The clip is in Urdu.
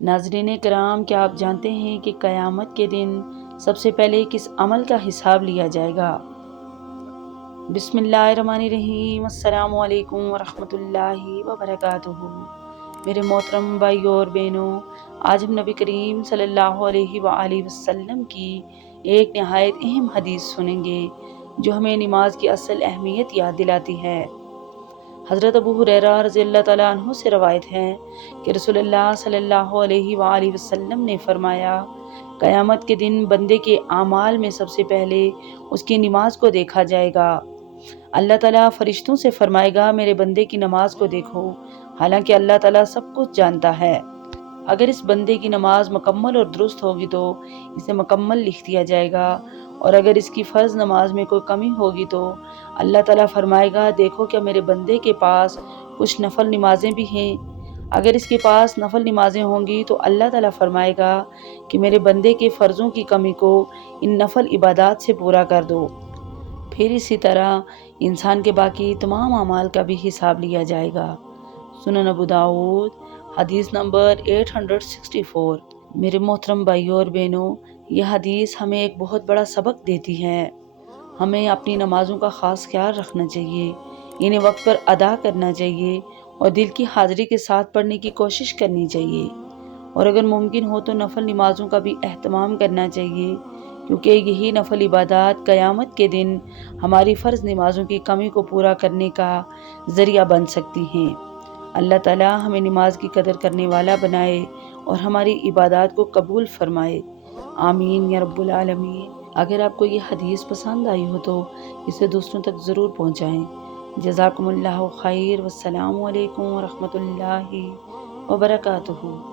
ناظرین کرام، کیا آپ جانتے ہیں کہ قیامت کے دن سب سے پہلے کس عمل کا حساب لیا جائے گا؟ بسم اللہ الرحمن الرحیم۔ السلام علیکم ورحمۃ اللہ وبرکاتہ۔ میرے محترم بھائیوں اور بہنوں، آج ہم نبی کریم صلی اللہ علیہ وآلہ وسلم کی ایک نہایت اہم حدیث سنیں گے جو ہمیں نماز کی اصل اہمیت یاد دلاتی ہے۔ حضرت ابو ہریرہ رضی اللہ تعالیٰ عنہ سے روایت ہے کہ رسول اللہ صلی اللہ علیہ وآلہ وسلم نے فرمایا، قیامت کے دن بندے کے اعمال میں سب سے پہلے اس کی نماز کو دیکھا جائے گا۔ اللہ تعالیٰ فرشتوں سے فرمائے گا، میرے بندے کی نماز کو دیکھو، حالانکہ اللہ تعالیٰ سب کچھ جانتا ہے۔ اگر اس بندے کی نماز مکمل اور درست ہوگی تو اسے مکمل لکھ دیا جائے گا، اور اگر اس کی فرض نماز میں کوئی کمی ہوگی تو اللہ تعالیٰ فرمائے گا، دیکھو کیا میرے بندے کے پاس کچھ نفل نمازیں بھی ہیں۔ اگر اس کے پاس نفل نمازیں ہوں گی تو اللہ تعالیٰ فرمائے گا کہ میرے بندے کے فرضوں کی کمی کو ان نفل عبادات سے پورا کر دو۔ پھر اسی طرح انسان کے باقی تمام اعمال کا بھی حساب لیا جائے گا۔ سنن ابو داؤد حدیث نمبر 864۔ میرے محترم بھائیوں اور بہنوں، یہ حدیث ہمیں ایک بہت بڑا سبق دیتی ہے۔ ہمیں اپنی نمازوں کا خاص خیال رکھنا چاہیے، انہیں وقت پر ادا کرنا چاہیے اور دل کی حاضری کے ساتھ پڑھنے کی کوشش کرنی چاہیے، اور اگر ممکن ہو تو نفل نمازوں کا بھی اہتمام کرنا چاہیے، کیونکہ یہی نفل عبادات قیامت کے دن ہماری فرض نمازوں کی کمی کو پورا کرنے کا ذریعہ بن سکتی ہیں۔ اللہ تعالیٰ ہمیں نماز کی قدر کرنے والا بنائے اور ہماری عبادات کو قبول فرمائے، آمین یا رب العالمین۔ اگر آپ کو یہ حدیث پسند آئی ہو تو اسے دوسروں تک ضرور پہنچائیں۔ جزاکم اللہ خیر، والسلام علیکم ورحمۃ اللہ وبرکاتہ۔